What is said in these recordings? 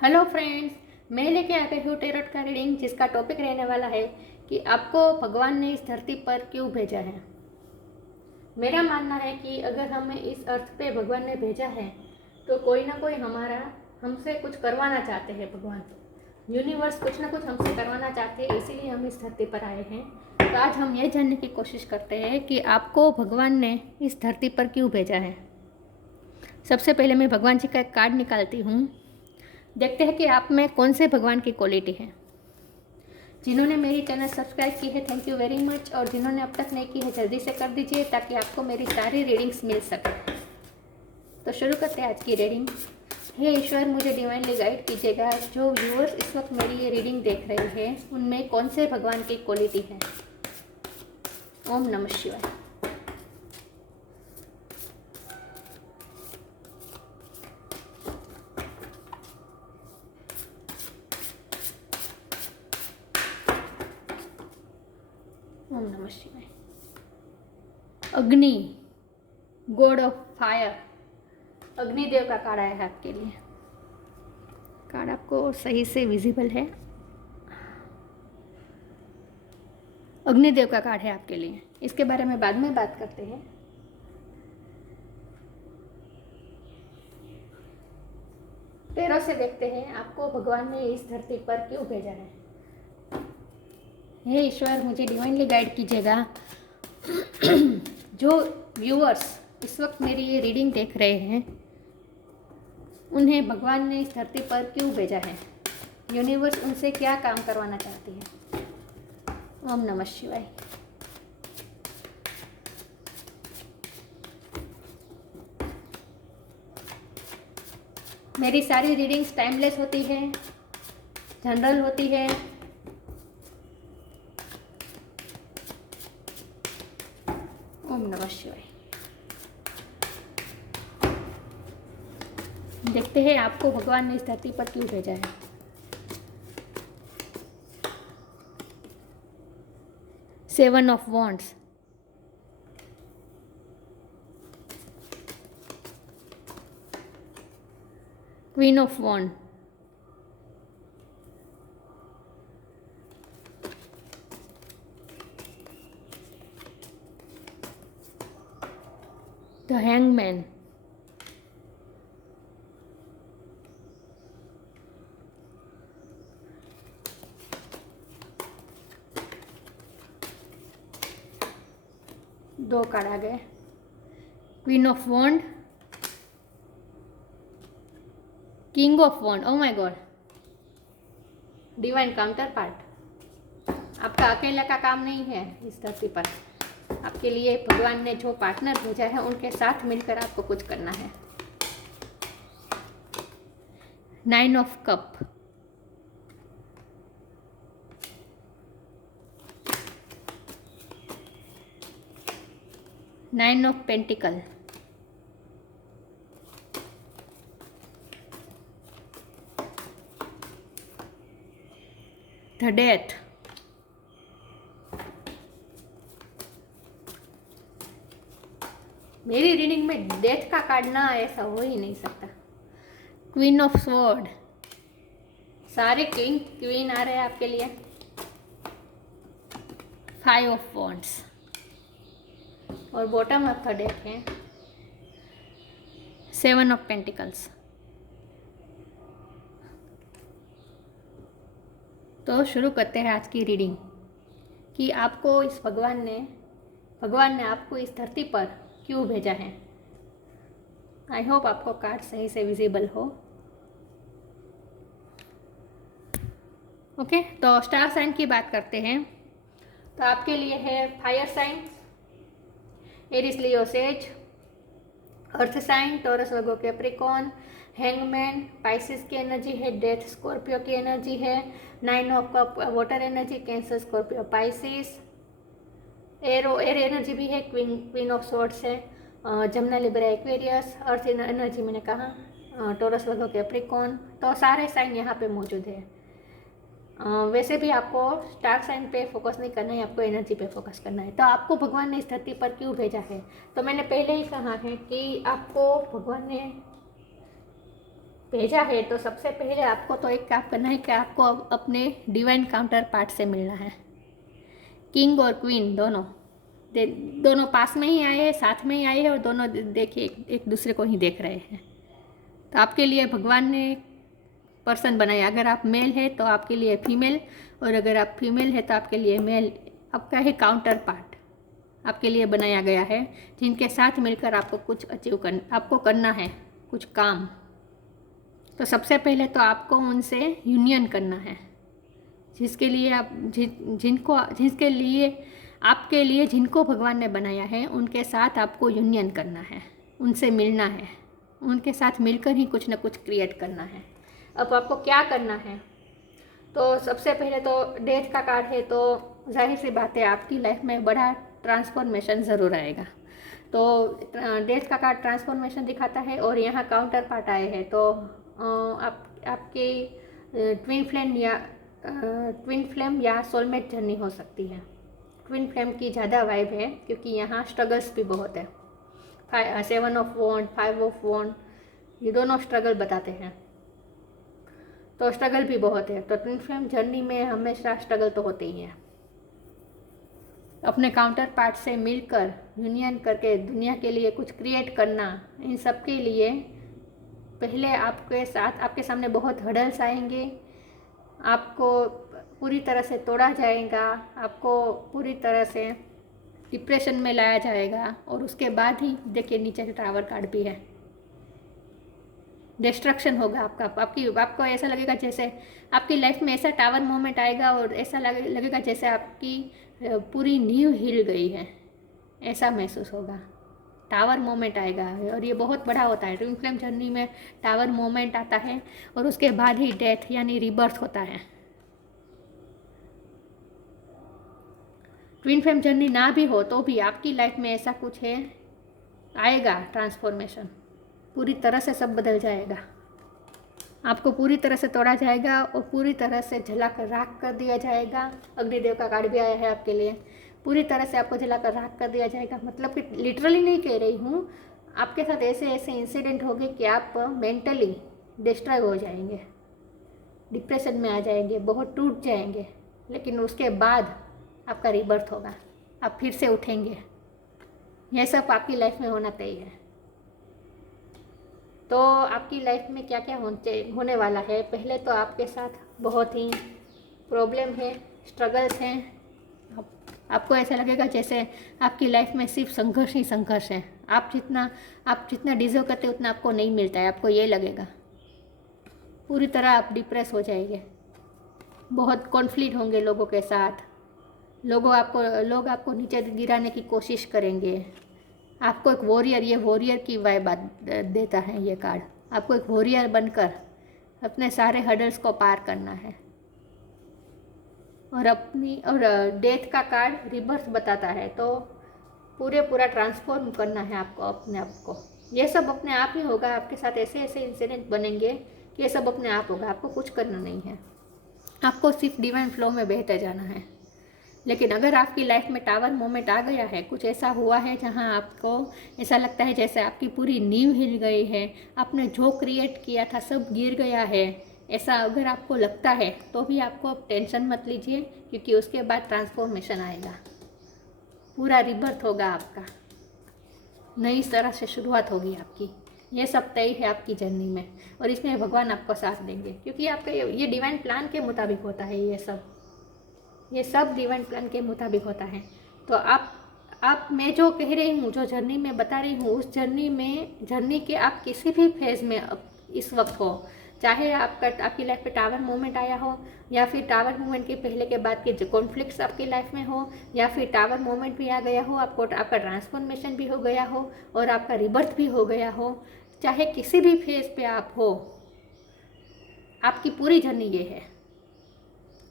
Hello friends, मैं लेके आ गई हूँ टेरोट का रीडिंग जिसका टॉपिक रहने वाला है कि आपको भगवान ने इस धरती पर क्यों भेजा है। मेरा मानना है कि अगर हमें इस अर्थ पे भगवान ने भेजा है तो कोई ना कोई हमसे कुछ करवाना चाहते हैं। भगवान यूनिवर्स कुछ ना कुछ हमसे करवाना चाहते हैं, इसीलिए हम इस धरती पर आए हैं। तो आज हम ये जानने की कोशिश करते हैं कि आपको भगवान ने इस धरती पर क्यों भेजा है। सबसे पहले मैं भगवान जी का एक कार्ड निकालती हूँ। देखते हैं कि आप में कौन से भगवान की क्वालिटी है। जिन्होंने मेरी चैनल सब्सक्राइब की है, थैंक यू वेरी मच, और जिन्होंने अब तक नहीं की है जल्दी से कर दीजिए ताकि आपको मेरी सारी रीडिंग्स मिल सके। तो शुरू करते हैं आज की रीडिंग। हे ईश्वर, मुझे डिवाइनली गाइड कीजिएगा। जो व्यूअर्स इस वक्त मेरी ये रीडिंग देख रहे हैं उनमें कौन से भगवान की क्वालिटी है। ओम नमः शिवाय। ओम नमः शिवाय। अग्नि, गॉड ऑफ फायर, अग्निदेव का कार्ड आया है आपके लिए। कार्ड आपको सही से विजिबल है। अग्निदेव का कार्ड है आपके लिए। इसके बारे में बाद में बात करते हैं। पैरों से देखते हैं आपको भगवान ने इस धरती पर क्यों भेजा है। हे ईश्वर, मुझे डिवाइनली गाइड कीजिएगा। जो व्यूअर्स इस वक्त मेरी ये रीडिंग देख रहे हैं उन्हें भगवान ने इस धरती पर क्यों भेजा है। यूनिवर्स उनसे क्या काम करवाना चाहती है। ओम नमः शिवाय। मेरी सारी रीडिंग्स टाइमलेस होती है, जनरल होती है। ओम नमः शिवाय। देखते हैं आपको भगवान ने इस धरती पर क्यों भेजा है। Seven of wands, queen of wand, the hangman, दो कार्ड आ गए। Queen of wand, king of wand. Oh my God, divine counterpart. आपका अकेला का काम नहीं है इस धरती पर। आपके लिए भगवान ने जो पार्टनर भेजा है उनके साथ मिलकर आपको कुछ करना है। Nine of cup, nine of pentacle, the death, मेरी रीडिंग में डेथ का कार्ड ना आए ऐसा हो ही नहीं सकता। क्वीन ऑफ स्वॉर्ड, सारे किंग क्वीन आ रहे हैं आपके लिए। फाइव ऑफ वॉन्ड्स और बॉटम ऑफ द डेक है सेवन ऑफ पेंटिकल्स। तो शुरू करते हैं आज की रीडिंग कि आपको इस भगवान ने आपको इस धरती पर क्यों भेजा है। आई होप आपको कार्ड सही से विजिबल हो। ओके, तो स्टार साइन की बात करते हैं। तो आपके लिए है fire sign, Aries Leo Sag, earth sign Taurus Virgo Capricorn, hangman Pisces की एनर्जी है, डेथ स्कॉर्पियो की एनर्जी है, nine of cup water energy Cancer Scorpio Pisces, air energy भी है, क्वीन ऑफ सोर्ड्स है, Gemini Libra Aquarius, earth energy मैंने कहा taurus Virgo Capricorn. तो सारे साइन यहाँ पे मौजूद है। वैसे भी आपको स्टार साइन पे फोकस नहीं करना है, आपको एनर्जी पे फोकस करना है। तो आपको भगवान ने इस धरती पर क्यों भेजा है, तो मैंने पहले ही कहा है कि आपको भगवान ने भेजा है तो सबसे पहले आपको तो एक काम करना है कि आपको अपने डिवाइन काउंटर पार्ट से मिलना है। किंग और क्वीन दोनों पास में ही आए हैं, साथ में ही आए हैं और दोनों देखिए एक दूसरे को ही देख रहे हैं। तो आपके लिए भगवान ने पर्सन बनाया। अगर आप मेल है तो आपके लिए फीमेल, और अगर आप फीमेल है तो आपके लिए मेल। आपका है काउंटर पार्ट आपके लिए बनाया गया है, जिनके साथ मिलकर आपको कुछ आपको करना है कुछ काम। तो सबसे पहले तो आपको उनसे यूनियन करना है, जिसके लिए आपके लिए जिनको भगवान ने बनाया है उनके साथ आपको यूनियन करना है, उनसे मिलना है, उनके साथ मिलकर ही कुछ ना कुछ क्रिएट करना है। अब आपको क्या करना है, तो सबसे पहले तो डेथ का कार्ड है, तो जाहिर सी बात है आपकी लाइफ में बड़ा ट्रांसफॉर्मेशन ज़रूर आएगा। तो डेथ का कार्ड ट्रांसफॉर्मेशन दिखाता है और यहाँ काउंटर पार्ट आए हैं। तो आपकी ट्विन फ्लेम या सोलमेट जर्नी हो सकती है। ट्विन फ्लेम की ज़्यादा वाइब है क्योंकि यहाँ स्ट्रगल्स भी बहुत है। 7 ऑफ वॉन्ड, 5 ऑफ वॉन्ड, ये दोनों स्ट्रगल बताते हैं। तो स्ट्रगल भी बहुत है। तो ट्विन फ्लेम जर्नी में हमेशा स्ट्रगल तो होते ही है। अपने काउंटर पार्ट से मिलकर यूनियन करके दुनिया के लिए कुछ क्रिएट करना, इन सब के लिए पहले आपके सामने बहुत हर्डल्स आएंगे, आपको पूरी तरह से तोड़ा जाएगा, आपको पूरी तरह से डिप्रेशन में लाया जाएगा, और उसके बाद ही देखिए नीचे से टावर कार्ड भी है। डिस्ट्रक्शन होगा आपको ऐसा लगेगा जैसे आपकी लाइफ में ऐसा टावर मोमेंट आएगा और ऐसा लगेगा जैसे आपकी पूरी नींव हिल गई है, ऐसा महसूस होगा। टावर मोमेंट आएगा और ये बहुत बड़ा होता है। ट्विन फ्लेम जर्नी में टावर मोमेंट आता है और उसके बाद ही डेथ यानी रीबर्थ होता है। ट्विन फ्लेम जर्नी ना भी हो तो भी आपकी लाइफ में ऐसा कुछ है, आएगा ट्रांसफॉर्मेशन, पूरी तरह से सब बदल जाएगा। आपको पूरी तरह से तोड़ा जाएगा और पूरी तरह से जलाकर राख कर दिया जाएगा। अग्निदेव का कार्ड भी आया है आपके लिए। पूरी तरह से आपको जलाकर राख कर दिया जाएगा, मतलब कि लिटरली नहीं कह रही हूँ, आपके साथ ऐसे ऐसे इंसिडेंट होंगे कि आप मेंटली डिस्ट्रॉय हो जाएंगे, डिप्रेशन में आ जाएंगे, बहुत टूट जाएंगे, लेकिन उसके बाद आपका रीबर्थ होगा, आप फिर से उठेंगे। यह सब आपकी लाइफ में होना तय है। तो आपकी लाइफ में क्या क्या होने वाला है, पहले तो आपके साथ बहुत ही प्रॉब्लम है, स्ट्रगल्स हैं। आपको ऐसा लगेगा जैसे आपकी लाइफ में सिर्फ संघर्ष ही संघर्ष है। आप जितना डिजर्व करते हैं उतना आपको नहीं मिलता है, आपको ये लगेगा। पूरी तरह आप डिप्रेस हो जाएंगे, बहुत कॉन्फ्लिक्ट होंगे लोगों के साथ, लोग आपको नीचे गिराने की कोशिश करेंगे। आपको एक वॉरियर की वाइब देता है ये कार्ड। आपको एक वॉरियर बनकर अपने सारे हर्डल्स को पार करना है। और डेथ का कार्ड रिबर्थ बताता है, तो पूरा ट्रांसफॉर्म करना है आपको अपने आप को। ये सब अपने आप ही होगा, आपके साथ ऐसे ऐसे इंसिडेंट बनेंगे कि ये सब अपने आप होगा, आपको कुछ करना नहीं है, आपको सिर्फ डिवाइन फ्लो में बहते जाना है। लेकिन अगर आपकी लाइफ में टावर मोमेंट आ गया है, कुछ ऐसा हुआ है जहां आपको ऐसा लगता है जैसे आपकी पूरी नींव हिल गई है, आपने जो क्रिएट किया था सब गिर गया है, ऐसा अगर आपको लगता है तो भी आपको टेंशन मत लीजिए, क्योंकि उसके बाद ट्रांसफॉर्मेशन आएगा, पूरा रिबर्थ होगा आपका, नई तरह से शुरुआत होगी आपकी। ये सब तय है आपकी जर्नी में, और इसमें भगवान आपको साथ देंगे, क्योंकि आपका ये डिवाइन प्लान के मुताबिक होता है। ये सब डिवाइन प्लान के मुताबिक होता है। तो आप मैं जो कह रही हूँ, जो जर्नी में बता रही हूँ, उस जर्नी के आप किसी भी फेज़ में इस वक्त हो, चाहे आपकी लाइफ पे टावर मोमेंट आया हो, या फिर टावर मोमेंट के पहले के बाद के जो कॉन्फ्लिक्ट्स आपकी लाइफ में हो, या फिर टावर मोमेंट भी आ गया हो, आपका ट्रांसफॉर्मेशन भी हो गया हो और आपका रिबर्थ भी हो गया हो, चाहे किसी भी फेज़ पे आप हो, आपकी पूरी जर्नी ये है।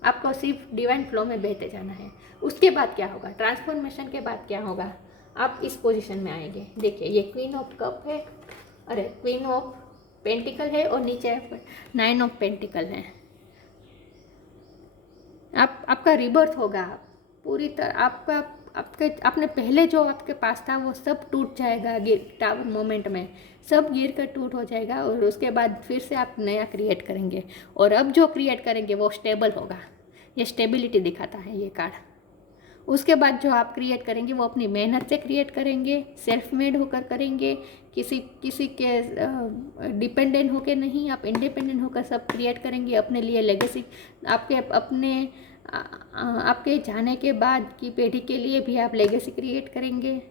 आपको सिर्फ डिवाइन फ्लो में बहते जाना है। उसके बाद क्या होगा, ट्रांसफॉर्मेशन के बाद क्या होगा, आप इस पोजीशन में आएंगे। देखिए ये क्वीन ऑफ कप है, क्वीन ऑफ पेंटिकल है, और नीचे 9 ऑफ पेंटिकल है। आपका रिबर्थ होगा पूरी तरह, आपने पहले जो आपके पास था वो सब टूट जाएगा टावर मोमेंट में, सब गिर कर टूट हो जाएगा और उसके बाद फिर से आप नया क्रिएट करेंगे। और अब जो क्रिएट करेंगे वो स्टेबल होगा, ये स्टेबिलिटी दिखाता है ये कार्ड। उसके बाद जो आप क्रिएट करेंगे वो अपनी मेहनत से क्रिएट करेंगे, सेल्फ मेड होकर करेंगे, किसी के डिपेंडेंट होकर नहीं, आप इंडिपेंडेंट होकर सब क्रिएट करेंगे अपने लिए। लेगेसी आपके जाने के बाद की पीढ़ी के लिए भी आप लेगेसी क्रिएट करेंगे,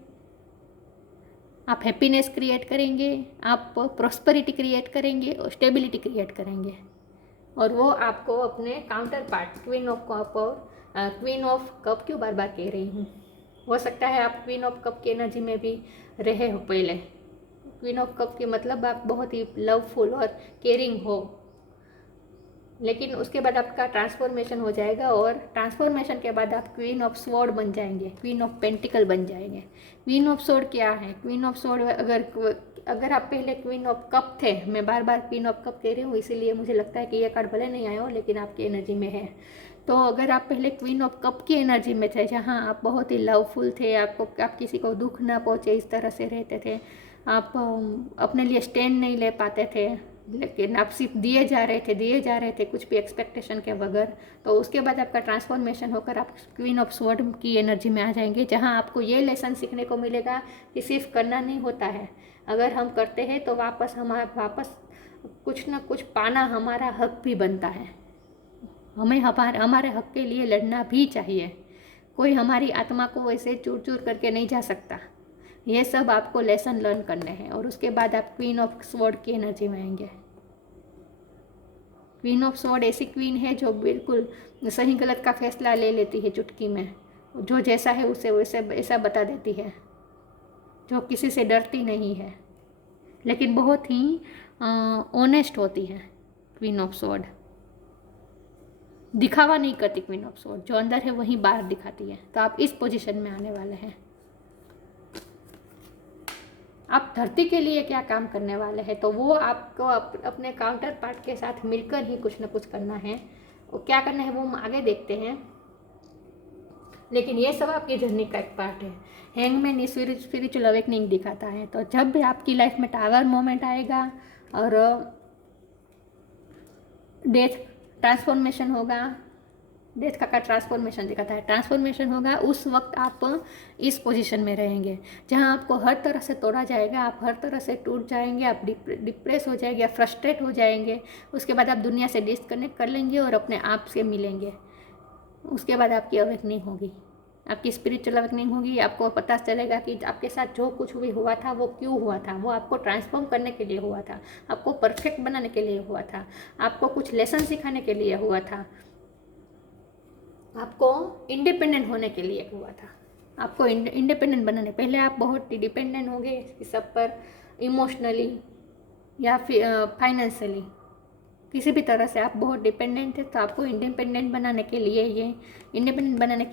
आप हैप्पीनेस क्रिएट करेंगे, आप प्रॉस्पेरिटी क्रिएट करेंगे और स्टेबिलिटी क्रिएट करेंगे। और वो आपको अपने counter part queen of cup और क्वीन ऑफ कप क्यों बार बार कह रही हूँ, हो सकता है आप क्वीन ऑफ कप की एनर्जी में भी रहे हो पहले। क्वीन ऑफ कप की मतलब आप बहुत ही लवफुल और केयरिंग हो, लेकिन उसके बाद आपका ट्रांसफॉर्मेशन हो जाएगा और ट्रांसफॉर्मेशन के बाद आप क्वीन ऑफ स्वॉर्ड बन जाएंगे, क्वीन ऑफ पेंटिकल बन जाएंगे। क्वीन ऑफ स्वॉर्ड क्या है? क्वीन ऑफ स्वॉर्ड अगर आप पहले क्वीन ऑफ कप थे, मैं बार बार क्वीन ऑफ कप कह रही हूँ इसीलिए मुझे लगता है कि ये कार्ड भले नहीं आया हो लेकिन आपकी एनर्जी में है। तो अगर आप पहले क्वीन ऑफ कप की एनर्जी में थे, जहाँ आप बहुत ही लवफुल थे, आप किसी को दुख ना पहुँचे इस तरह से रहते थे, आप अपने लिए स्टैंड नहीं ले पाते थे, लेकिन आप सिर्फ दिए जा रहे थे कुछ भी एक्सपेक्टेशन के बगैर, तो उसके बाद आपका ट्रांसफॉर्मेशन होकर आप क्वीन ऑफ स्वॉर्ड की एनर्जी में आ जाएंगे, जहां आपको ये लेसन सीखने को मिलेगा कि सिर्फ करना नहीं होता है, अगर हम करते हैं तो वापस कुछ ना कुछ पाना हमारा हक भी बनता है। हमें हमारे हक के लिए लड़ना भी चाहिए, कोई हमारी आत्मा को ऐसे चूर चूर करके नहीं जा सकता। ये सब आपको लेसन लर्न करने हैं और उसके बाद आप क्वीन ऑफ स्वॉर्ड की एनर्जी में आएंगे। क्वीन ऑफ स्वॉर्ड ऐसी क्वीन है जो बिल्कुल सही गलत का फैसला ले लेती है चुटकी में, जो जैसा है उसे वैसे ऐसा बता देती है, जो किसी से डरती नहीं है, लेकिन बहुत ही ऑनेस्ट होती है। क्वीन ऑफ स्वॉर्ड दिखावा नहीं करती, क्वीन ऑफ स्वॉर्ड जो अंदर है वही बाहर दिखाती है। तो आप इस पोजीशन में आने वाले हैं। आप धरती के लिए क्या काम करने वाले हैं, तो वो आपको अपने काउंटर पार्ट के साथ मिलकर ही कुछ ना कुछ करना है। वो क्या करना है वो हम आगे देखते हैं, लेकिन ये सब आपकी जर्नी का एक पार्ट है। हैंगमैन स्पिरिचुअल अवेकनिंग दिखाता है। तो जब भी आपकी लाइफ में टावर मोमेंट आएगा और डेथ ट्रांसफॉर्मेशन होगा, डेथ का ट्रांसफॉर्मेशन दिखाता है, ट्रांसफॉर्मेशन होगा, उस वक्त आप इस पोजीशन में रहेंगे जहां आपको हर तरह से तोड़ा जाएगा, आप हर तरह से टूट जाएंगे, आप डिप्रेस हो जाएंगे, आप फ्रस्ट्रेट हो जाएंगे। उसके बाद आप दुनिया से डिस्कनेक्ट कर लेंगे और अपने आप से मिलेंगे। उसके बाद आपकी अवेकनिंग होगी, आपकी स्पिरिचुअल अवेकनिंग होगी। आपको पता चलेगा कि आपके साथ जो कुछ भी हुआ था वो क्यों हुआ था, वो आपको ट्रांसफॉर्म करने के लिए हुआ था, आपको परफेक्ट बनाने के लिए हुआ था, आपको कुछ लेसन सिखाने के लिए हुआ था, आपको इंडिपेंडेंट होने के लिए हुआ था, आपको इंडिपेंडेंट बनाने। पहले आप बहुत डिपेंडेंट हो गए सब पर, इमोशनली या फिर फाइनेंशियली, किसी भी तरह से आप बहुत डिपेंडेंट थे। तो आपको इंडिपेंडेंट बनाने के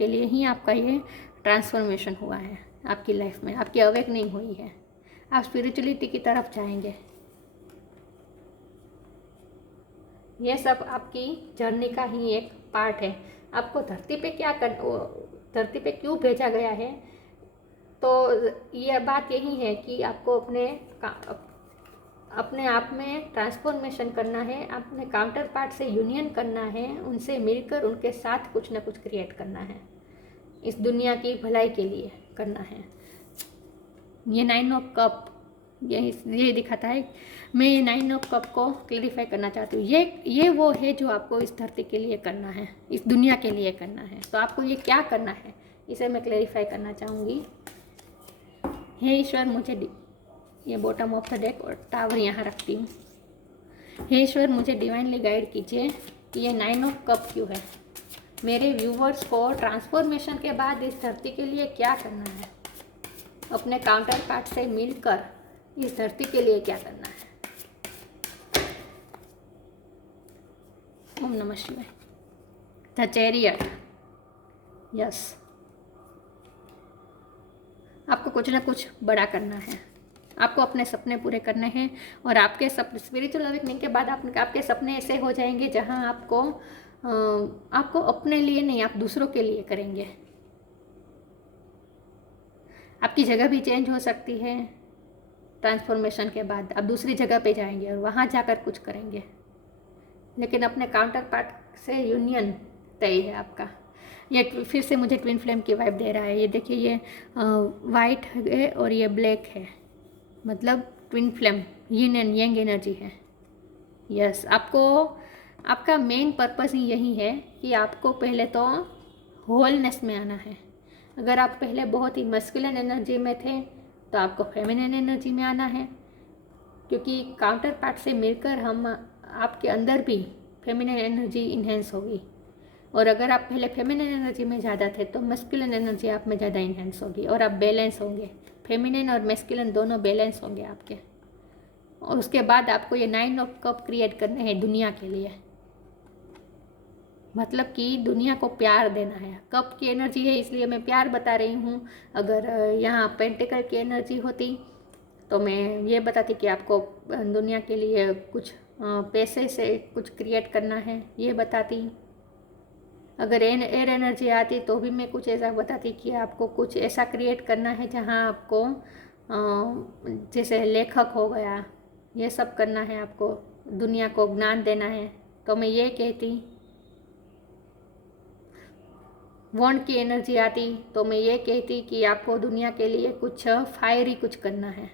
लिए ही आपका ये ट्रांसफॉर्मेशन हुआ है आपकी लाइफ में, आपकी अवेकनिंग हुई है, आप स्पिरिचुअलिटी की तरफ जाएंगे। ये सब आपकी जर्नी का ही एक पार्ट है। आपको धरती पे क्यों भेजा गया है, तो ये बात यही है कि आपको अपने आप में ट्रांसफॉर्मेशन करना है, अपने काउंटर पार्ट से यूनियन करना है, उनसे मिलकर उनके साथ कुछ ना कुछ क्रिएट करना है, इस दुनिया की भलाई के लिए करना है। ये 9 ऑफ कप ये दिखाता है। मैं ये 9 ऑफ कप को क्लैरिफाई करना चाहती हूँ। ये वो है जो आपको इस धरती के लिए करना है, इस दुनिया के लिए करना है। तो आपको ये क्या करना है इसे मैं क्लैरिफाई करना चाहूँगी। हे ईश्वर, मुझे ये बॉटम ऑफ द डेक और टावर यहाँ रखती हूँ। हे ईश्वर, मुझे डिवाइनली गाइड कीजिए कि ये 9 ऑफ कप क्यों है। मेरे व्यूवर्स को ट्रांसफॉर्मेशन के बाद इस धरती के लिए क्या करना है, अपने काउंटर पार्ट से मिलकर इस धरती के लिए क्या करना है। ओम नमः शिवाय। द चैरियट, यस, आपको कुछ ना कुछ बड़ा करना है, आपको अपने सपने पूरे करने हैं। और आपके स्पिरिचुअल अवेकनिंग के बाद आपके सपने ऐसे हो जाएंगे जहां आपको अपने लिए नहीं, आप दूसरों के लिए करेंगे। आपकी जगह भी चेंज हो सकती है। ट्रांसफॉर्मेशन के बाद आप दूसरी जगह पे जाएंगे और वहाँ जाकर कुछ करेंगे, लेकिन अपने काउंटर पार्ट से यूनियन तय है आपका। ये फिर से मुझे ट्विन फ्लेम की वाइब दे रहा है। ये देखिए, ये वाइट है और ये ब्लैक है, मतलब twin flame, yin and yang energy है। यस, आपको आपका मेन पर्पस ही यही है कि आपको पहले तो होलनेस में आना है। अगर आप पहले बहुत ही मस्कुलिन एनर्जी में थे तो आपको फेमिनिन एनर्जी में आना है, क्योंकि काउंटर पार्ट से मिलकर हम आपके अंदर भी फेमिनिन एनर्जी इन्हेंस होगी। और अगर आप पहले फेमिनिन एनर्जी में ज़्यादा थे तो मस्कुलिन एनर्जी आप में ज़्यादा इन्हेंस होगी और आप बैलेंस होंगे। फेमिनिन और मस्कुलिन दोनों बैलेंस होंगे आपके। और उसके बाद आपको ये 9 ऑफ कप क्रिएट करने हैं दुनिया के लिए, मतलब कि दुनिया को प्यार देना है। कप की एनर्जी है इसलिए मैं प्यार बता रही हूँ। अगर यहाँ पेंटिकल की एनर्जी होती तो मैं ये बताती कि आपको दुनिया के लिए कुछ पैसे से कुछ क्रिएट करना है, ये बताती। अगर एयर एनर्जी आती तो भी मैं कुछ ऐसा बताती कि आपको कुछ ऐसा क्रिएट करना है जहाँ आपको जैसे लेखक हो गया, ये सब करना है, आपको दुनिया को ज्ञान देना है, तो मैं ये कहती। वॉन्ड की एनर्जी आती तो मैं ये कहती कि आपको दुनिया के लिए कुछ फायरी कुछ करना है,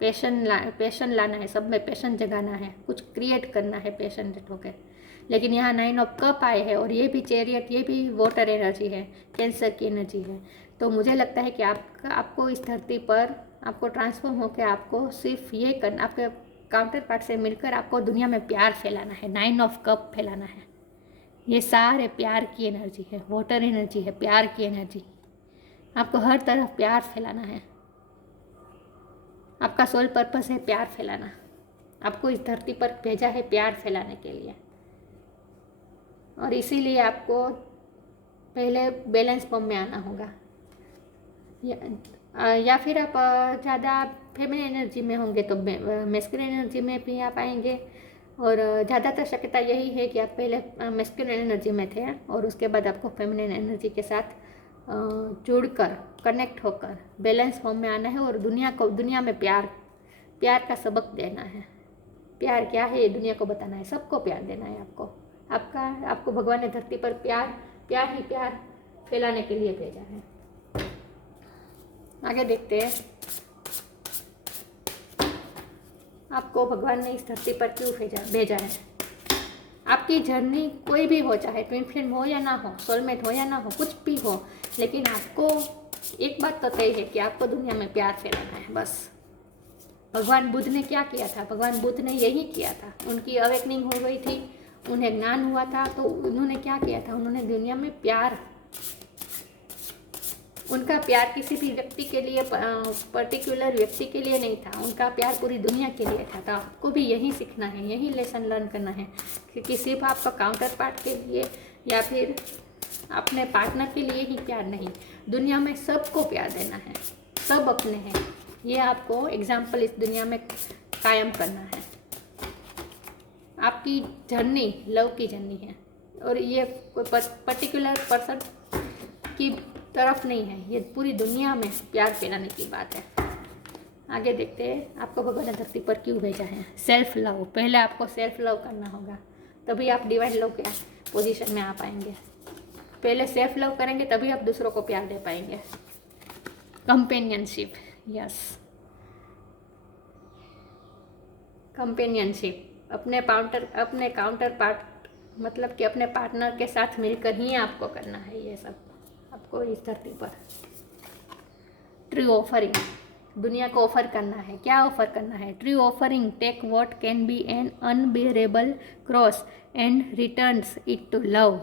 पैशन लाना है, सब में पैशन जगाना है, कुछ क्रिएट करना है पैशनेट होकर। लेकिन यहाँ 9 ऑफ कप आए हैं और ये भी चैरियट, ये भी वाटर एनर्जी है, कैंसर की एनर्जी है। तो मुझे लगता है कि आपको इस धरती पर आपको ट्रांसफॉर्म होकर आपको सिर्फ ये करना, आपके काउंटर पार्ट से मिलकर आपको दुनिया में प्यार फैलाना है, 9 ऑफ कप फैलाना है। ये सारे प्यार की एनर्जी है, वाटर एनर्जी है, प्यार की एनर्जी। आपको हर तरफ प्यार फैलाना है। आपका सोल पर्पस है प्यार फैलाना। आपको इस धरती पर भेजा है प्यार फैलाने के लिए, और इसीलिए आपको पहले बैलेंस फॉर्म में आना होगा। या फिर आप ज़्यादा फेमिनिन एनर्जी में होंगे तो मैस्कुलिन एनर्जी में भी आप आएंगे। और ज़्यादातर शक्यता यही है कि आप पहले मैस्कुलिन एनर्जी में थे और उसके बाद आपको फेमिनिन एनर्जी के साथ जुड़कर, कनेक्ट होकर बैलेंस फॉर्म में आना है और दुनिया में प्यार का सबक देना है। प्यार क्या है ये दुनिया को बताना है, सबको प्यार देना है। आपको भगवान ने धरती पर प्यार फैलाने के लिए भेजा है। आगे देखते हैं आपको भगवान ने इस धरती पर क्यों भेजा है। आपकी जर्नी कोई भी हो, चाहे ट्विन फ्लेम हो या ना हो, सोलमेट हो या ना हो, कुछ भी हो, लेकिन आपको एक बात तो तय है कि आपको दुनिया में प्यार फैलाना है, बस। भगवान बुद्ध ने क्या किया था? भगवान बुद्ध ने यही किया था। उनकी अवेकनिंग हो गई थी, उन्हें ज्ञान हुआ था, तो उन्होंने क्या किया था? उन्होंने दुनिया में प्यार, उनका प्यार किसी भी व्यक्ति के लिए, पर्टिकुलर व्यक्ति के लिए नहीं था, उनका प्यार पूरी दुनिया के लिए था। तो आपको भी यही सीखना है, यही लेसन लर्न करना है कि सिर्फ आपका काउंटर पार्ट के लिए या फिर अपने पार्टनर के लिए ही प्यार नहीं, दुनिया में सबको प्यार देना है, सब अपने हैं। ये आपको एग्जाम्पल इस दुनिया में कायम करना है। आपकी जर्नी लव की जर्नी है और ये कोई पर्टिकुलर पर्सन की तरफ नहीं है, ये पूरी दुनिया में प्यार फैलाने की बात है। आगे देखते हैं आपको भगवान ने धरती पर क्यों भेजा है। सेल्फ लव, पहले आपको सेल्फ लव करना होगा, तभी आप डिवाइन लव के पोजीशन में आ पाएंगे। पहले सेल्फ लव करेंगे तभी आप दूसरों को प्यार दे पाएंगे। कंपेनियनशिप, यस, कंपेनियनशिप, अपने काउंटर पार्ट, मतलब कि अपने पार्टनर के साथ मिलकर ही आपको करना है ये सब, आपको इस धरती पर। ट्रू ऑफरिंग, दुनिया को ऑफर करना है। क्या ऑफर करना है? True offering, take what can be an unbearable cross and returns it to love.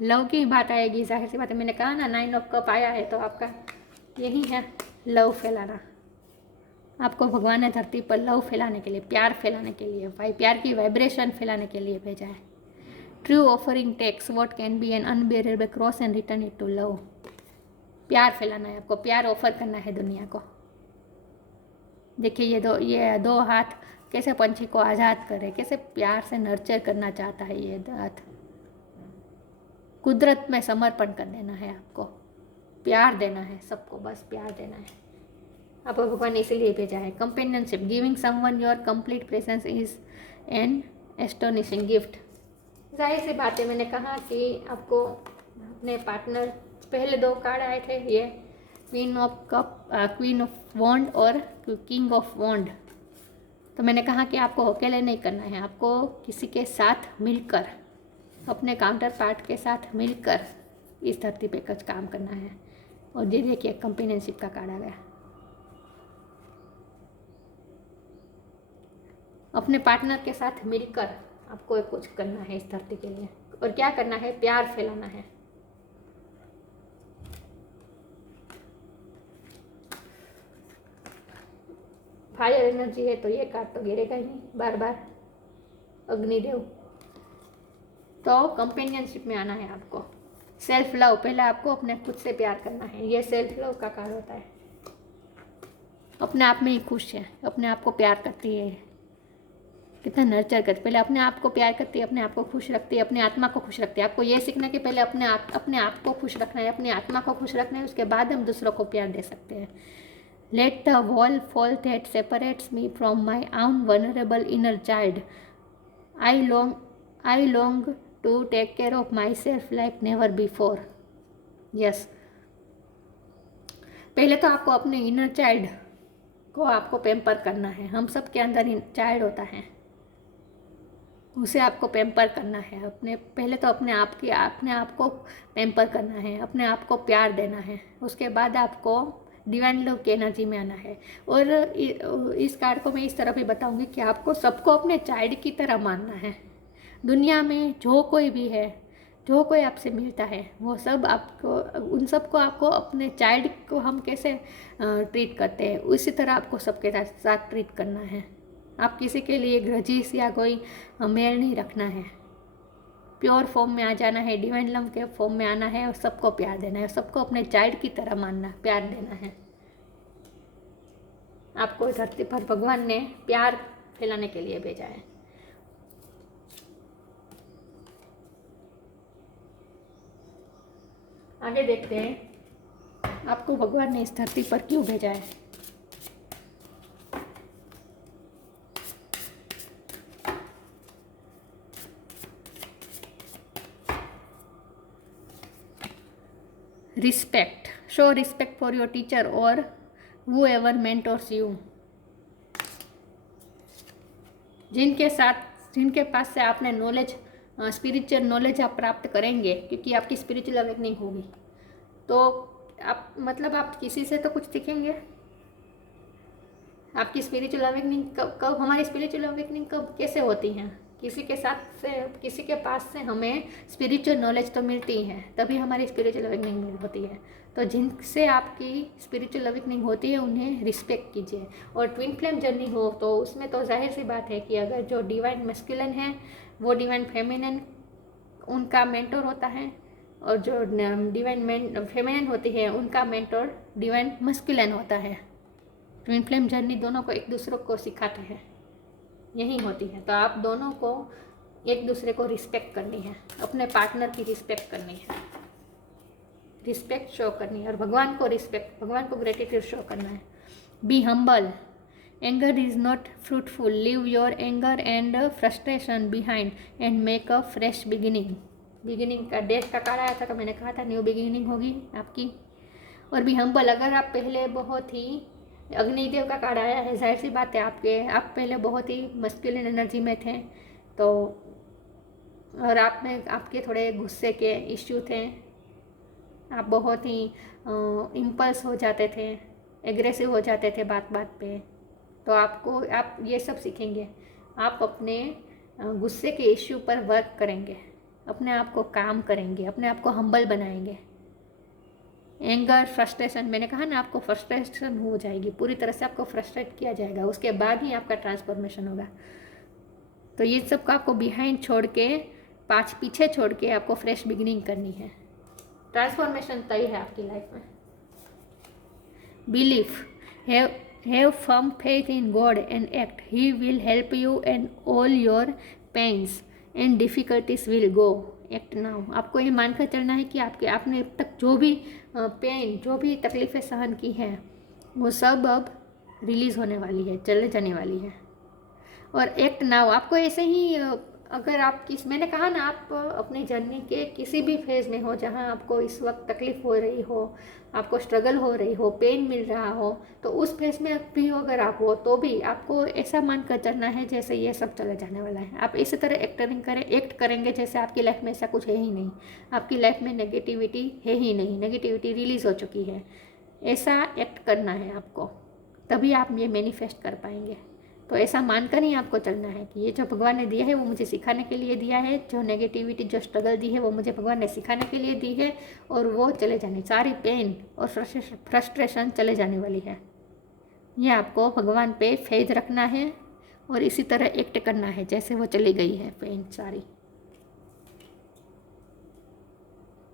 Love की बात आएगी, जाहिर सी बात है, मैंने कहा ना 9 ऑफ कप आया है, तो आपका यही है लव फैलाना। आपको भगवान ने धरती पर लव फैलाने के लिए, प्यार फैलाने के लिए, प्यार की वाइब्रेशन फैलाने के लिए भेजा है। True offering takes what can be an unbearable cross and return it to love. प्यार फैलाना है आपको, प्यार ऑफर करना है दुनिया को। देखिए ये दो हाथ कैसे पंछी को आज़ाद करे, कैसे प्यार से नर्चर करना चाहता है ये हाथ। कुदरत में समर्पण कर देना है आपको, प्यार देना है सबको, बस प्यार देना है। आपको भगवान ने इसीलिए भेजा है। Companionship, giving someone your complete presence is an astonishing gift. जाहिर सी बात है, मैंने कहा कि आपको अपने पार्टनर, पहले 2 कार्ड आए थे, ये queen of cup, queen of wand और किंग ऑफ वॉन्ड। तो मैंने कहा कि आपको अकेले नहीं करना है, आपको किसी के साथ मिलकर, अपने काउंटर पार्ट के साथ मिलकर इस धरती पे कुछ काम करना है। और ये देखिए कंपेनियनशिप का कार्ड आ गया। अपने पार्टनर के साथ मिलकर आपको कुछ करना है इस धरती के लिए। और क्या करना है? प्यार फैलाना है। फायर एनर्जी है तो ये कार्ड तो गिरेगा ही नहीं बार बार, अग्निदेव। तो कंपेनियनशिप में आना है आपको। सेल्फ लव, पहले आपको अपने खुद से प्यार करना है, ये सेल्फ लव का कार्ड होता है। अपने आप में ही खुश है, अपने आप को प्यार करती है, कितना नर्चर करती, पहले अपने आप को प्यार करती है, अपने आप को खुश रखती है, अपनी आत्मा को खुश रखती है। आपको ये सीखना है कि पहले अपने आप को खुश रखना है, अपनी आत्मा को खुश रखना है, उसके बाद हम दूसरों को प्यार दे सकते हैं। Let the wall fall that separates me from my own vulnerable inner child. I long to take care of myself like never before. Yes, पहले तो आपको अपने इनर चाइल्ड को आपको पैम्पर करना है। हम सब के अंदर चाइल्ड होता है, उसे आपको पैम्पर करना है। पहले तो अपने आप को पैम्पर करना है, अपने आप को प्यार देना है। उसके बाद आपको डिवाइन लव की एनर्जी में आना है। और इस कार्ड को मैं इस तरह भी बताऊंगी कि आपको सबको अपने चाइल्ड की तरह मानना है। दुनिया में जो कोई भी है, जो कोई आपसे मिलता है, वो सब आपको, उन सबको आपको अपने चाइल्ड को हम कैसे ट्रीट करते हैं, उसी तरह आपको सबके साथ ट्रीट करना है। आप किसी के लिए ग्रजिस या कोई मेल नहीं रखना है। प्योर फॉर्म में आ जाना है, डिवाइन लव के फॉर्म में आना है और सबको प्यार देना है, सबको अपने चाइल्ड की तरह मानना, प्यार देना है। आपको धरती पर भगवान ने प्यार फैलाने के लिए भेजा है। आगे देखते हैं आपको भगवान ने इस धरती पर क्यों भेजा है। Respect, show respect for your teacher और whoever mentors you। जिनके पास से आपने नॉलेज, स्पिरिचुअल नॉलेज आप प्राप्त करेंगे, क्योंकि आपकी स्पिरिचुअल अवेकनिंग होगी, तो आप किसी से तो कुछ सीखेंगे। आपकी स्पिरिचुअल अवेकनिंग कब हमारी स्पिरिचुअल अवेकनिंग कब कैसे होती हैं? किसी के पास से हमें स्पिरिचुअल नॉलेज तो मिलती है, तभी हमारी स्पिरिचुअल अवेकनिंग होती है। तो जिनसे आपकी स्पिरिचुअल अवेकनिंग होती है उन्हें रिस्पेक्ट कीजिए। और ट्विन फ्लेम जर्नी हो तो उसमें तो जाहिर सी बात है कि अगर जो डिवाइन मैस्कुलिन है वो डिवाइन फेमिनिन उनका मेंटोर होता है, और जो डिवाइन फेमिनिन होती है उनका मेंटोर डिवाइन मैस्कुलिन होता है। ट्विन फ्लेम जर्नी दोनों को एक दूसरे को सिखाते हैं, यही होती है। तो आप दोनों को एक दूसरे को रिस्पेक्ट करनी है, अपने पार्टनर की रिस्पेक्ट करनी है, रिस्पेक्ट शो करनी है, और भगवान को ग्रेटिट्यूड शो करना है। Be humble, anger is not fruitful, leave your anger and frustration behind and make a fresh beginning का डेथ का कार्ड आया था, तो मैंने कहा था न्यू बिगिनिंग होगी आपकी। और बी हम्बल, अगर आप पहले बहुत ही, अग्निदेव का कार्ड आया है, जाहिर सी बात है आप पहले बहुत ही मस्कुलिन एनर्जी में थे, तो और आप में आपके थोड़े गुस्से के इश्यू थे, आप बहुत ही इम्पल्स हो जाते थे, एग्रेसिव हो जाते थे बात पे। तो आप ये सब सीखेंगे। आप अपने गुस्से के इश्यू पर वर्क करेंगे, अपने आप को काम करेंगे, अपने आप को हम्बल बनाएंगे। एंगर, फ्रस्ट्रेशन, मैंने कहा ना आपको फ्रस्ट्रेशन हो जाएगी, पूरी तरह से आपको फ्रस्ट्रेट किया जाएगा, उसके बाद ही आपका ट्रांसफॉर्मेशन होगा। तो ये सब का आपको बिहाइंड छोड़ के, पीछे छोड़ के आपको फ्रेश बिगिनिंग करनी है। ट्रांसफॉर्मेशन तय है आपकी लाइफ में। Belief, have firm faith in God and act, he will help you and all your pains and difficulties will go, act now. आपको ये मानकर चलना है कि आपने अब तक जो भी पेन, जो भी तकलीफ़ें सहन की हैं, वो सब अब रिलीज़ होने वाली है, चले जाने वाली है। और एक्ट नाउ, आपको ऐसे ही अगर आप मैंने कहा ना, आप अपनी जर्नी के किसी भी फेज़ में हो जहाँ आपको इस वक्त तकलीफ़ हो रही हो, आपको स्ट्रगल हो रही हो, पेन मिल रहा हो, तो उस फेज़ में भी अगर आप हो तो भी आपको ऐसा मान कर चलना है जैसे ये सब चले जाने वाला है। आप इसी तरह एक्ट करेंगे जैसे आपकी लाइफ में ऐसा कुछ है ही नहीं, आपकी लाइफ में नेगेटिविटी है ही नहीं, नेगेटिविटी रिलीज़ हो चुकी है। ऐसा एक्ट करना है आपको, तभी आप ये मैनिफेस्ट कर पाएंगे। तो ऐसा मानकर ही आपको चलना है कि ये जो भगवान ने दिया है वो मुझे सिखाने के लिए दिया है, जो नेगेटिविटी, जो स्ट्रगल दी है वो मुझे भगवान ने सिखाने के लिए दी है, और वो चले जाने, सारी पेन और फ्रस्ट्रेशन चले जाने वाली है। ये आपको भगवान पे फेथ रखना है और इसी तरह एक्ट करना है जैसे वो चली गई है पेन सारी।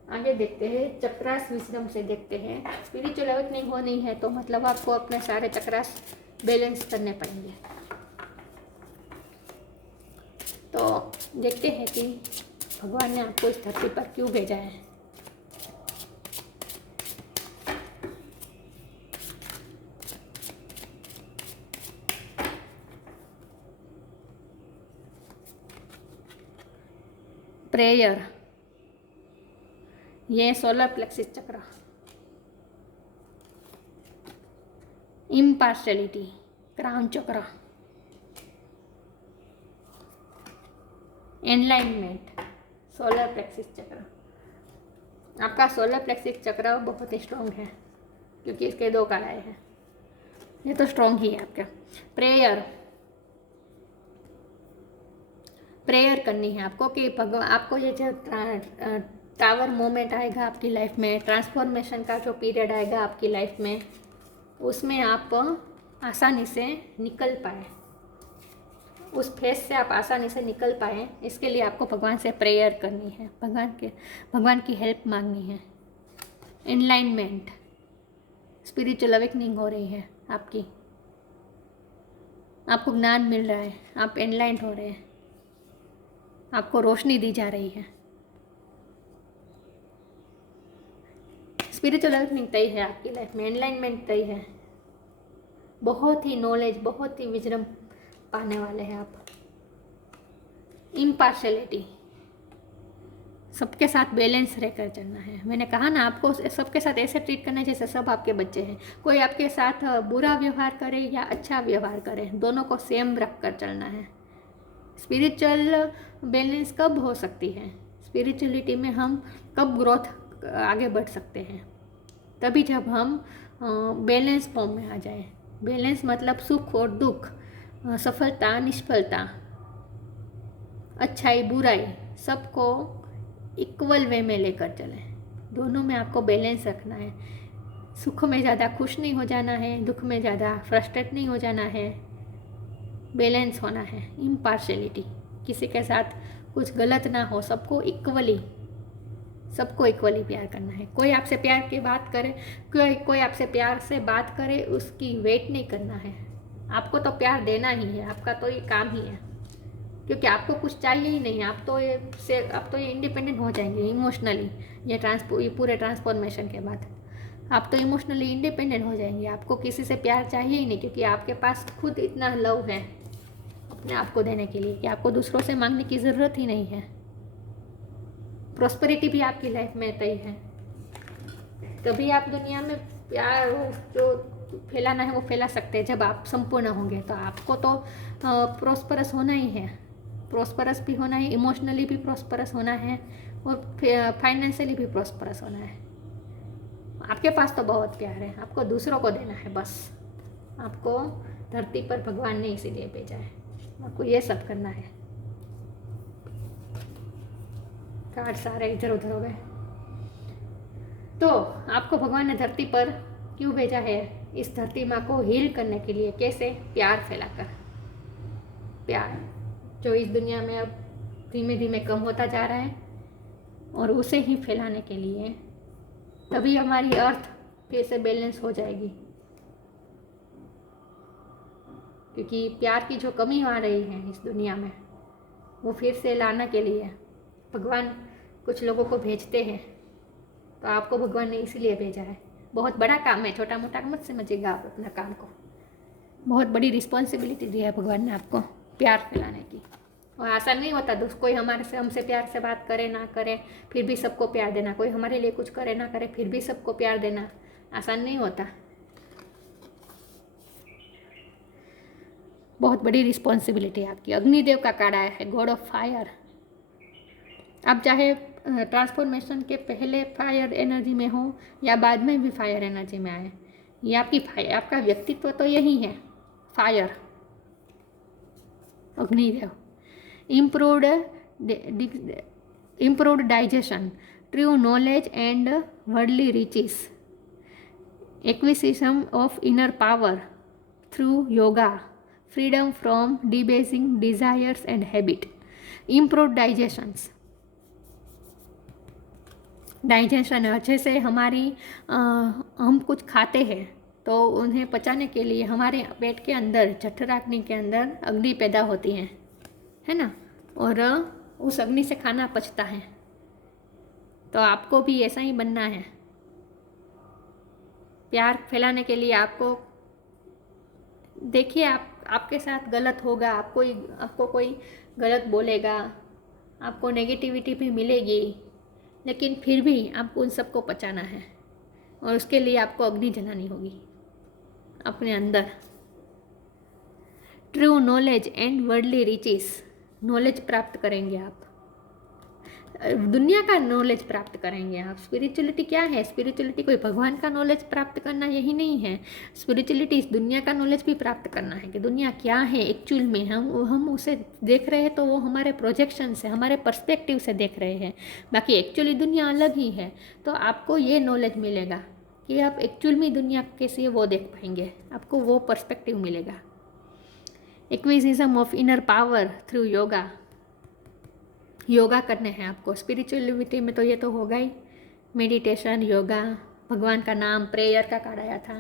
आगे देखते हैं, चक्रास विजडम से देखते हैं। स्पिरिचुअल अवेकनिंग होनी है तो मतलब आपको अपने सारे चक्रास बैलेंस करने पड़ेंगे। तो देखते हैं कि भगवान ने आपको इस धरती पर क्यों भेजा है। प्रेयर, ये सोलर प्लेक्सिस चक्र। इम्पार्शलिटी, क्राउन चक्र। एनलाइनमेंट, सोलर प्लेक्सिस चक्र। आपका सोलर प्लेक्सिस चक्र बहुत ही स्ट्रॉन्ग है क्योंकि इसके 2 कलाएँ हैं, ये तो स्ट्रॉन्ग ही है आपका। प्रेयर करनी है आपको कि भगवान, आपको ये जो टावर मोमेंट आएगा आपकी लाइफ में, ट्रांसफॉर्मेशन का जो पीरियड आएगा आपकी लाइफ में, उसमें आप आसानी से निकल पाए, उस फेज से आप आसानी से निकल पाए, इसके लिए आपको भगवान से प्रेयर करनी है, भगवान की हेल्प मांगनी है। एनलाइनमेंट, स्पिरिचुअल अवेकनिंग हो रही है आपकी, आपको ज्ञान मिल रहा है, आप एनलाइंड हो रहे हैं, आपको रोशनी दी जा रही है। स्पिरिचुअल अवेकनिंग तय है आपकी लाइफ में, एनलाइनमेंट तय है, बहुत ही नॉलेज, बहुत ही विजडम पाने वाले हैं आप। इम्पार्शलिटी, सबके साथ बैलेंस रहकर चलना है। मैंने कहा ना, आपको सबके साथ ऐसे ट्रीट करना है जैसे सब आपके बच्चे हैं। कोई आपके साथ बुरा व्यवहार करे या अच्छा व्यवहार करे, दोनों को सेम रख कर चलना है। स्पिरिचुअल बैलेंस कब हो सकती है, स्पिरिचुअलिटी में हम कब ग्रोथ आगे बढ़ सकते हैं, तभी जब हम बैलेंस फॉर्म में आ जाए। बैलेंस मतलब सुख और दुख, सफलता निष्फलता, अच्छाई बुराई, सबको इक्वल वे में लेकर चलें। दोनों में आपको बैलेंस रखना है। सुख में ज़्यादा खुश नहीं हो जाना है, दुख में ज़्यादा फ्रस्ट्रेट नहीं हो जाना है, बैलेंस होना है। इम्पार्शलिटी, किसी के साथ कुछ गलत ना हो, सबको इक्वली प्यार करना है। कोई आपसे प्यार की बात करे, कोई आपसे प्यार से बात करे, उसकी वेट नहीं करना है। आपको तो प्यार देना ही है, आपका तो ये काम ही है, क्योंकि आपको कुछ चाहिए ही नहीं। आप तो ये इंडिपेंडेंट हो जाएंगे इमोशनली। ये पूरे ट्रांसफॉर्मेशन के बाद आप तो इमोशनली इंडिपेंडेंट हो जाएंगे। आपको किसी से प्यार चाहिए ही नहीं, क्योंकि आपके पास खुद इतना लव है अपने आप को देने के लिए कि आपको दूसरों से मांगने की ज़रूरत ही नहीं है। प्रॉस्पेरिटी भी आपकी लाइफ में तय है, तभी आप दुनिया में प्यार जो फैलाना है वो फैला सकते हैं। जब आप संपूर्ण होंगे तो आपको तो प्रॉस्परस होना ही है, प्रॉस्परस भी होना है, इमोशनली भी प्रॉस्परस होना है और फाइनेंशियली भी प्रॉस्परस होना है। आपके पास तो बहुत प्यार है, आपको दूसरों को देना है बस। आपको धरती पर भगवान ने इसीलिए भेजा है, आपको ये सब करना है। कार्ड सारे इधर उधर हो गए। तो आपको भगवान ने धरती पर क्यों भेजा है, इस धरती माँ को हील करने के लिए। कैसे? प्यार फैलाकर। प्यार जो इस दुनिया में अब धीमे धीमे कम होता जा रहा है, और उसे ही फैलाने के लिए, तभी हमारी अर्थ फिर से बैलेंस हो जाएगी। क्योंकि प्यार की जो कमी आ रही है इस दुनिया में, वो फिर से लाने के लिए भगवान कुछ लोगों को भेजते हैं। तो आपको भगवान ने इसीलिए भेजा है, बहुत बड़ा काम है, छोटा मोटा मत समझिएगा आप अपना काम को। बहुत बड़ी रिस्पॉन्सिबिलिटी दी है भगवान ने आपको प्यार फैलाने की। और आसान नहीं होता दोस्त, कोई हमारे से हमसे प्यार से बात करे ना करे फिर भी सबको प्यार देना, कोई हमारे लिए कुछ करे ना करे फिर भी सबको प्यार देना आसान नहीं होता। बहुत बड़ी रिस्पॉन्सिबिलिटी आपकी। अग्निदेव का कार्ड आया है, गॉड ऑफ फायर। आप चाहे ट्रांसफॉर्मेशन के पहले फायर एनर्जी में हो या बाद में भी फायर एनर्जी में आए, ये आपका व्यक्तित्व तो यही है, fire, Agnidev. improved digestion, true knowledge and worldly riches, acquisition of inner power through yoga, freedom from debasing desires and habit, improved digestions। Digestion अच्छे से हमारी हम कुछ खाते हैं तो उन्हें पचाने के लिए हमारे पेट के अंदर, जठराग्नि के अंदर अग्नि पैदा होती है ना, और उस अग्नि से खाना पचता है। तो आपको भी ऐसा ही बनना है। प्यार फैलाने के लिए आपको, देखिए आपके साथ गलत होगा, आपको कोई गलत बोलेगा, आपको नेगेटिविटी भी मिलेगी, लेकिन फिर भी आपको उन सबको पचाना है और उसके लिए आपको अग्नि जलानी होगी अपने अंदर। True knowledge and worldly riches, knowledge प्राप्त करेंगे आप, दुनिया का नॉलेज प्राप्त करेंगे आप। स्पिरिचुअलिटी क्या है? स्पिरिचुअलिटी कोई भगवान का नॉलेज प्राप्त करना यही नहीं है। स्पिरिचुअलिटी इस दुनिया का नॉलेज भी प्राप्त करना है कि दुनिया क्या है एक्चुअल में। हम उसे देख रहे हैं तो वो हमारे प्रोजेक्शन से, हमारे पर्सपेक्टिव से देख रहे हैं, बाकी एक्चुअली दुनिया अलग ही है। तो आपको ये नॉलेज मिलेगा कि आप एक्चुअल में दुनिया कैसी है वो देख पाएंगे, आपको वो पर्सपेक्टिव मिलेगा। Acquisition of inner power through yoga, yoga करने हैं आपको। स्पिरिचुअलिटी में तो ये तो होगा ही, मेडिटेशन, योगा, भगवान का नाम, प्रेयर का कार्ड आया था,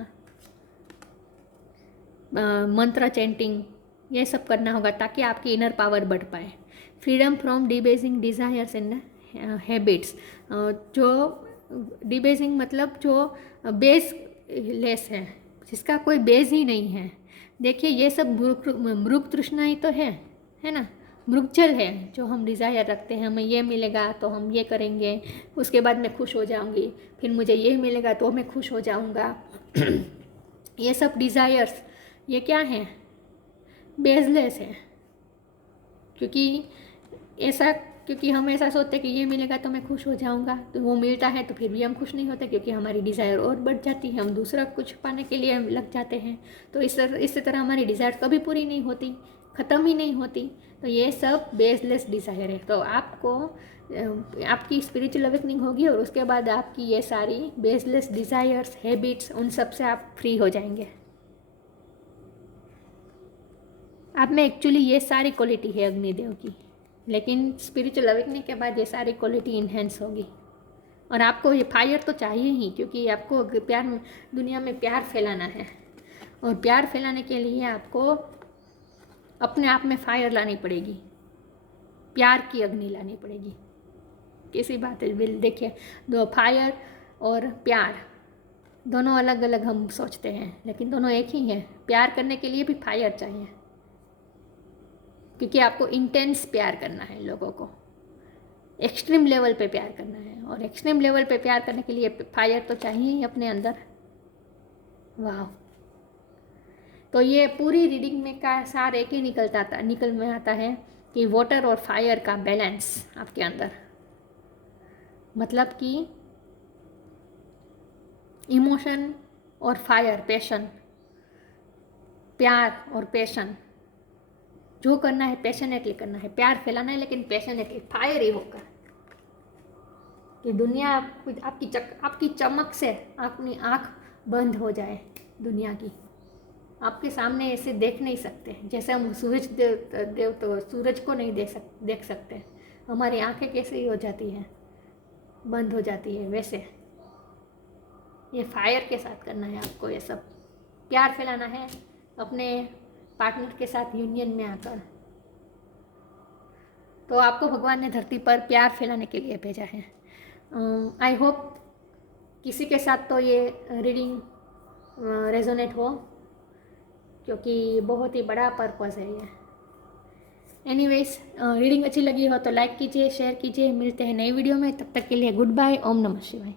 मंत्र चैंटिंग, ये सब करना होगा ताकि आपकी इनर पावर बढ़ पाए। Freedom from debasing desires and habits, जो डिबेसिंग मतलब जो बेस लेस है, जिसका कोई बेस ही नहीं है। देखिए ये सब मृग तृष्णा ही तो है ना, मृगजल है जो हम डिज़ायर रखते हैं। हमें ये मिलेगा तो हम ये करेंगे, उसके बाद मैं खुश हो जाऊंगी, फिर मुझे ये मिलेगा तो मैं खुश हो जाऊंगा। ये सब डिज़ायर्स ये क्या है? बेसलेस है। क्योंकि हम ऐसा सोचते हैं कि ये मिलेगा तो मैं खुश हो जाऊंगा, तो वो मिलता है तो फिर भी हम खुश नहीं होते क्योंकि हमारी डिज़ायर और बढ़ जाती है, हम दूसरा कुछ पाने के लिए लग जाते हैं। तो इस तरह हमारी डिज़ायर कभी पूरी नहीं होती, ख़त्म ही नहीं होती। तो ये सब बेसलेस डिज़ायर है। तो आपको आपकी स्पिरिचुअल अवेकनिंग होगी और उसके बाद आपकी ये सारी बेसलेस डिज़ायर्स, हैबिट्स, उन सब से आप फ्री हो जाएंगे। आप में एक्चुअली ये सारी क्वालिटी है अग्निदेव की, लेकिन स्पिरिचुअल अवेकनिंग के बाद ये सारी क्वालिटी इन्हेंस होगी। और आपको ये फायर तो चाहिए ही, क्योंकि आपको प्यार, दुनिया में प्यार फैलाना है, और प्यार फैलाने के लिए आपको अपने आप में फायर लानी पड़ेगी, प्यार की अग्नि लानी पड़ेगी। कैसी बात है? बिल देखिए, दो फायर और प्यार दोनों अलग अलग हम सोचते हैं, लेकिन दोनों एक ही है। प्यार करने के लिए भी फायर चाहिए, क्योंकि आपको इंटेंस प्यार करना है, लोगों को एक्सट्रीम लेवल पे प्यार करना है, और एक्सट्रीम लेवल पे प्यार करने के लिए फायर तो चाहिए ही अपने अंदर। वाह! तो ये पूरी रीडिंग में का सार एक ही निकल में आता है कि वाटर और फायर का बैलेंस आपके अंदर, मतलब कि इमोशन और फायर, पैशन, प्यार और पैशन, जो करना है पैशनेटली करना है, प्यार फैलाना है लेकिन पैशनेटली, फायर ही होकर कि दुनिया आपकी चमक से अपनी आँख बंद हो जाए दुनिया की, आपके सामने ऐसे देख नहीं सकते। जैसे हम सूरज देव तो सूरज को नहीं देख सकते, हमारी आंखें कैसे ही हो जाती हैं, बंद हो जाती है, वैसे ये फायर के साथ करना है आपको। ये सब प्यार फैलाना है अपने पार्टनर के साथ यूनियन में आकर। तो आपको भगवान ने धरती पर प्यार फैलाने के लिए भेजा है। आई होप किसी के साथ तो ये रीडिंग रेजोनेट हो, क्योंकि बहुत ही बड़ा पर्पस है ये। एनीवेज, रीडिंग अच्छी लगी हो तो लाइक कीजिए, शेयर कीजिए। मिलते हैं नई वीडियो में, तब तक के लिए गुड बाय। ओम नमः शिवाय।